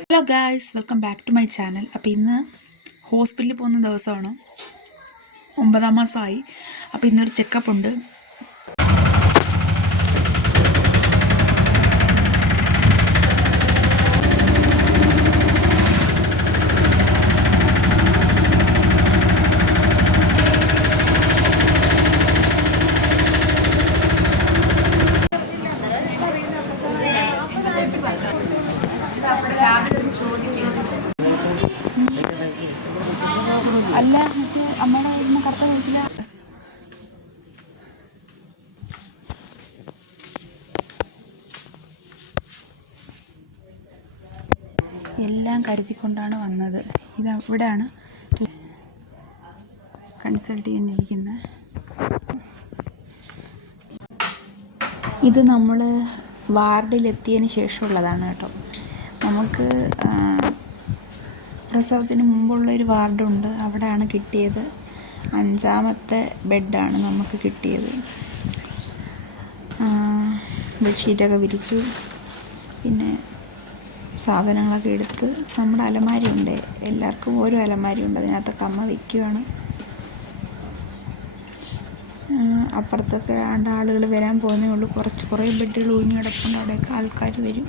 Hello guys, welcome back to my channel. അപ്പോൾ ഇന്ന് ഹോസ്പിറ്റലിൽ പോകുന്ന ദിവസമാണ്. 9ാം മാസമായി. അപ്പോൾ ഇന്നൊരു ചെക്കപ്പ് ഉണ്ട്. അല്ല, അമ്മയുടെ ഇന്ന് കറുത്ത ദിവസത്തില എല്ലാം കരുതിക്കൊണ്ടാണ് വന്നത്. ഇവിടെയാണ് കൺസൾട്ട് ചെയ്യാനിരിക്കുന്നത്. ഇത് നമ്മൾ വാർഡിലെത്തിയതിന് ശേഷമുള്ളതാണ് കേട്ടോ. നമുക്ക് പ്രസവത്തിന് മുമ്പുള്ളൊരു വാർഡുണ്ട്, അവിടെയാണ് കിട്ടിയത്. 5ാമത്തെ ബെഡാണ് നമുക്ക് കിട്ടിയത്. ബെഡ്ഷീറ്റൊക്കെ വിരിച്ചു, പിന്നെ സാധനങ്ങളൊക്കെ എടുത്ത് നമ്മുടെ അലമാരിയുണ്ട്, എല്ലാവർക്കും ഓരോ അലമാരിയുണ്ട്, അതിനകത്തൊക്കെ അമ്മ വയ്ക്കുകയാണ്. അപ്പുറത്തൊക്കെ ആളുകൾ വരാൻ പോകുന്നേ ഉള്ളൂ. കുറേ ബെഡുകൾ ഒഴിഞ്ഞു കിടപ്പുണ്ട്, അവിടെയൊക്കെ ആൾക്കാർ വരും.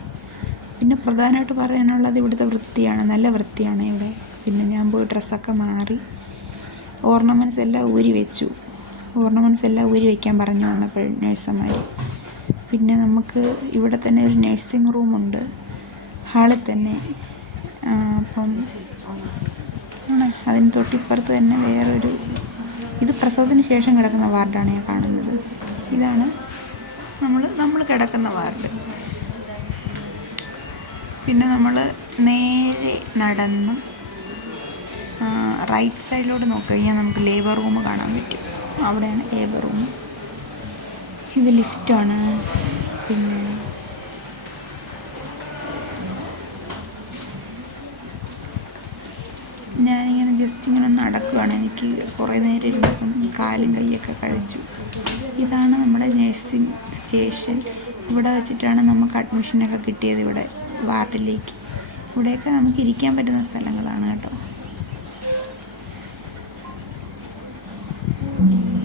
പിന്നെ പ്രധാനമായിട്ട് പറയാനുള്ളത് ഇവിടുത്തെ വൃത്തിയാണ്, നല്ല വൃത്തിയാണ് ഇവിടെ. പിന്നെ ഞാൻ പോയി ഡ്രസ്സൊക്കെ മാറി ഓർണമെൻറ്റ്സ് എല്ലാം ഊരി വെച്ചു. ഓർണമെൻറ്റ്സ് എല്ലാം ഊരി വയ്ക്കാൻ പറഞ്ഞു വന്നപ്പോൾ നഴ്സുമാർ. പിന്നെ നമുക്ക് ഇവിടെ തന്നെ ഒരു നഴ്സിംഗ് റൂമുണ്ട്, ഹാളിൽ തന്നെ. അപ്പം അതിന് തൊട്ടിപ്പുറത്ത് തന്നെ വേറൊരു, ഇത് പ്രസവത്തിന് ശേഷം കിടക്കുന്ന വാർഡാണ് ഞാൻ കാണുന്നത്. ഇതാണ് നമ്മൾ കിടക്കുന്ന വാർഡ്. പിന്നെ നമ്മൾ നേരെ നടന്ന് റൈറ്റ് സൈഡിലോട്ട് നോക്കിക്കഴിഞ്ഞാൽ നമുക്ക് ലേബർ റൂം കാണാൻ പറ്റും. അവിടെയാണ് ലേബർ റൂം. ഇത് ലിഫ്റ്റാണ്. പിന്നെ ഞാനിങ്ങനെ ജസ്റ്റ് ഇങ്ങനെ നടക്കുകയാണ്. എനിക്ക് കുറേ നേരം ഇരുന്നപ്പം കാലും കൈയൊക്കെ കഴിച്ചു. ഇതാണ് നമ്മുടെ നഴ്സിംഗ് സ്റ്റേഷൻ. ഇവിടെ വെച്ചിട്ടാണ് നമുക്ക് അഡ്മിഷനൊക്കെ കിട്ടിയത്, ഇവിടെ വാർഡിലേക്ക്. ഇവിടെയൊക്കെ നമുക്ക് ഇരിക്കാൻ പറ്റുന്ന സ്ഥലങ്ങളാണ് കേട്ടോ.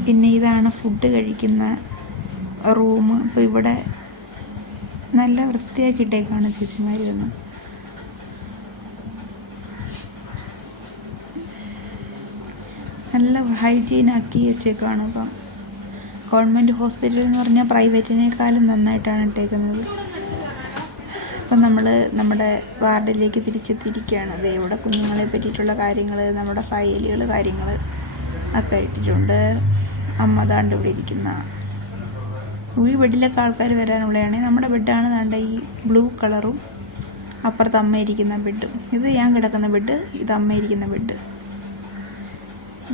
പിന്നെ ഇതാണ് ഫുഡ് കഴിക്കുന്ന റൂം. ഇപ്പോൾ ഇവിടെ നല്ല വൃത്തിയാക്കിയിട്ടേക്കാണ് ചേച്ചിമാർ ഇതൊന്നും. നല്ല ഹൈജീനാക്കി വെച്ചേക്കാണ്. ഇപ്പം ഗവൺമെൻറ് ഹോസ്പിറ്റൽ എന്ന് പറഞ്ഞാൽ പ്രൈവറ്റിനേക്കാളും നന്നായിട്ടാണ് ഇട്ടേക്കുന്നത്. അപ്പം നമ്മൾ നമ്മുടെ വാർഡിലേക്ക് തിരിച്ചെത്തിയിരിക്കുകയാണ്. അത് ഇവിടെ കുഞ്ഞുങ്ങളെ പറ്റിയിട്ടുള്ള കാര്യങ്ങൾ, നമ്മുടെ ഫയലുകൾ, കാര്യങ്ങൾ ഒക്കെ ഇട്ടിട്ടുണ്ട്. അമ്മ ദാണ്ട് ഇവിടെ ഇരിക്കുന്ന ഈ ബെഡിലൊക്കെ ആൾക്കാർ വരാനുള്ളതാണ്. നമ്മുടെ ബെഡാണ് ദാണ്ട ഈ ബ്ലൂ കളറും, അപ്പുറത്ത് അമ്മ ഇരിക്കുന്ന ബെഡും. ഇത് ഞാൻ കിടക്കുന്ന ബെഡ്, ഇത് അമ്മ ഇരിക്കുന്ന ബെഡ്.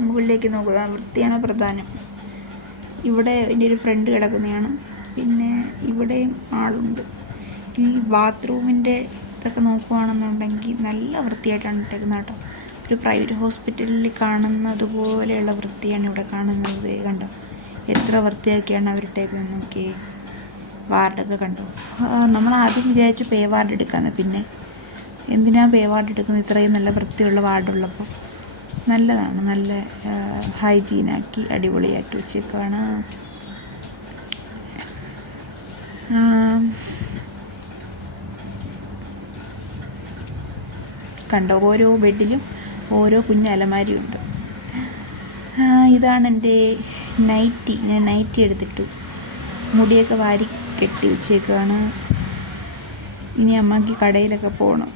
മുകളിലേക്ക് നോക്കുക, വൃത്തിയാണ് പ്രധാനം. ഇവിടെ എൻ്റെ ഒരു ഫ്രണ്ട് കിടക്കുന്നതാണ്. പിന്നെ ഇവിടെയും ആളുണ്ട്. ഈ ബാത്റൂമിൻ്റെ ഇതൊക്കെ നോക്കുകയാണെന്നുണ്ടെങ്കിൽ നല്ല വൃത്തിയായിട്ടാണ് ഇട്ടേക്കുന്നത് കേട്ടോ. ഒരു പ്രൈവറ്റ് ഹോസ്പിറ്റലിൽ കാണുന്നത് പോലെയുള്ള വൃത്തിയാണ് ഇവിടെ കാണുന്നത്. കണ്ടോ എത്ര വൃത്തിയാക്കിയാണ് അവരിട്ടേക്കുന്നത് നോക്കി. വാർഡൊക്കെ കണ്ടോ. നമ്മൾ ആദ്യം വിചാരിച്ചു പേ വാർഡ് എടുക്കാമെന്ന്. പിന്നെ എന്തിനാ പേ വാർഡ് എടുക്കുന്നത്, ഇത്രയും നല്ല വൃത്തിയുള്ള വാർഡുള്ളപ്പോൾ. നല്ലതാണ്, നല്ല ഹൈജീനാക്കി അടിപൊളിയാക്കി വെച്ചേക്കാണ്. കണ്ടോ, ഓരോ ബെഡിലും ഓരോ കുഞ്ഞ് അലമാരിയുണ്ട്. ഇതാണ് എൻ്റെ നൈറ്റി. ഞാൻ നൈറ്റി എടുത്തിട്ടു, മുടിയൊക്കെ വാരി കെട്ടി വെച്ചേക്കാണ്. ഇനി അമ്മയ്ക്ക് കടയിലൊക്കെ പോകണം.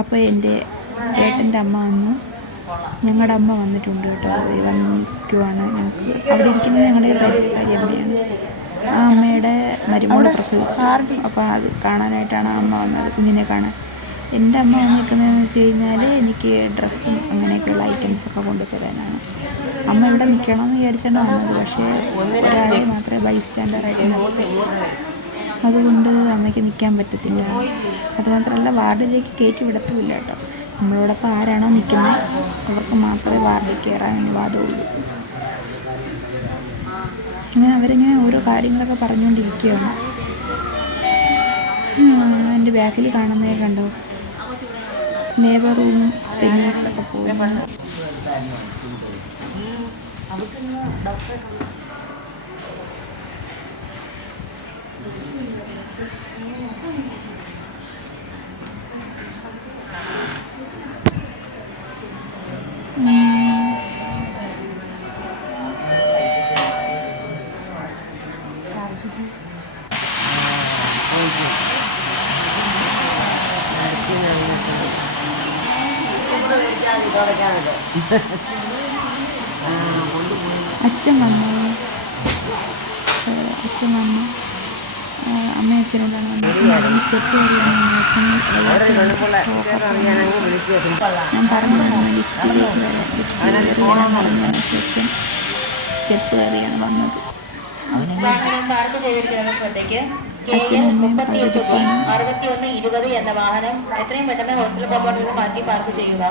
അപ്പോൾ എൻ്റെ ഏട്ടൻ്റെ അമ്മ വന്നു, ഞങ്ങളുടെ അമ്മ വന്നിട്ടുണ്ട് കേട്ടോ. വന്നിക്കുവാണ്. ഞങ്ങൾക്ക് അവിടെ ഇരിക്കുന്നത് ഞങ്ങളുടെ പരിചയക്കാരി അമ്മയാണ്. ആ അമ്മയുടെ മരുമോളെ പ്രസവിച്ചു. അപ്പോൾ അത് കാണാനായിട്ടാണ് ആ അമ്മ വന്നത്, കുഞ്ഞിനെ കാണാൻ. എൻ്റെ അമ്മ വന്നിരിക്കുന്നതെന്ന് വെച്ച് കഴിഞ്ഞാൽ എനിക്ക് ഡ്രസ്സും അങ്ങനെയൊക്കെയുള്ള ഐറ്റംസൊക്കെ കൊണ്ടുതരാനാണ്. അമ്മ ഇവിടെ നിൽക്കണമെന്ന് വിചാരിച്ചാണ് വന്നത്, പക്ഷേ ഒരാളെ മാത്രമേ ബൈസ്റ്റാൻഡറായിട്ട് നിർത്തുള്ളൂ. അതുകൊണ്ട് അമ്മയ്ക്ക് നിൽക്കാൻ പറ്റത്തില്ല. അതുമാത്രമല്ല വാർഡിലേക്ക് കയറ്റി വിടത്തുമില്ല കേട്ടോ. നമ്മളോടൊപ്പം ആരാണോ നിൽക്കുന്നത് അവർക്ക് മാത്രമേ വാർഡിൽ കയറാൻ അനുവാദമുള്ളൂ. അങ്ങനെ അവരിങ്ങനെ ഓരോ കാര്യങ്ങളൊക്കെ പറഞ്ഞുകൊണ്ടിരിക്കുകയാണ്. എൻ്റെ ബാക്കിൽ കാണുന്നേ കണ്ടോ, ലേബർ റൂമും നേഴ്സൊക്കെ പോകുന്നു. അച്ഛൻ വന്നു, അമ്മയും അച്ഛനോടാണ് വന്നത്. നടന്ന് സ്റ്റെപ്പ് കയറിയാണ് അച്ഛൻ. ഞാൻ പറഞ്ഞിരുന്നു ലിഫ്റ്റിലേക്ക് കയറിയാൻ പറഞ്ഞു. പക്ഷേ അച്ഛൻ സ്റ്റെപ്പ് കയറിയാണ് വന്നത്. അച്ഛനും അമ്മയും പകുതിപ്പാണ്. 6120 എന്ന വാഹനം എത്രയും പെട്ടെന്ന് ഹോസ്പിറ്റൽ കോമ്പൗണ്ടിൽ നിന്ന് മാറ്റി പാർക്ക് ചെയ്യുക.